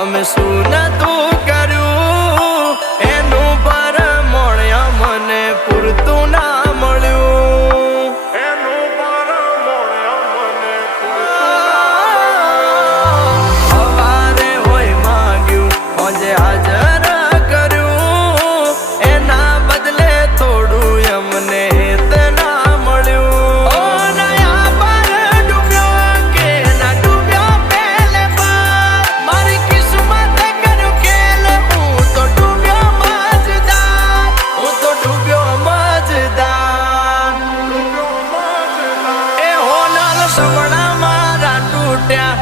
અમે શું નતું કર્યું એનું પરમોણ્યા મને પૂરતું ના મળ્યું. એનું પરમોણ્યા મને સવારે હોય માંગ્યું આજે હાજર કર્યું એના બદલે થોડું અમને હેત ના મળ્યું. ઓ નયા પર ડૂબ્યો કે ના ડૂબ્યો પહેલે બાર મારી કિસ્મત કર્યું ખેલ હું તો ડૂબ્યો મજદાર. હું તો ડૂબ્યો મજદાર. એ હોનલ સવડા મારા તૂટ્યા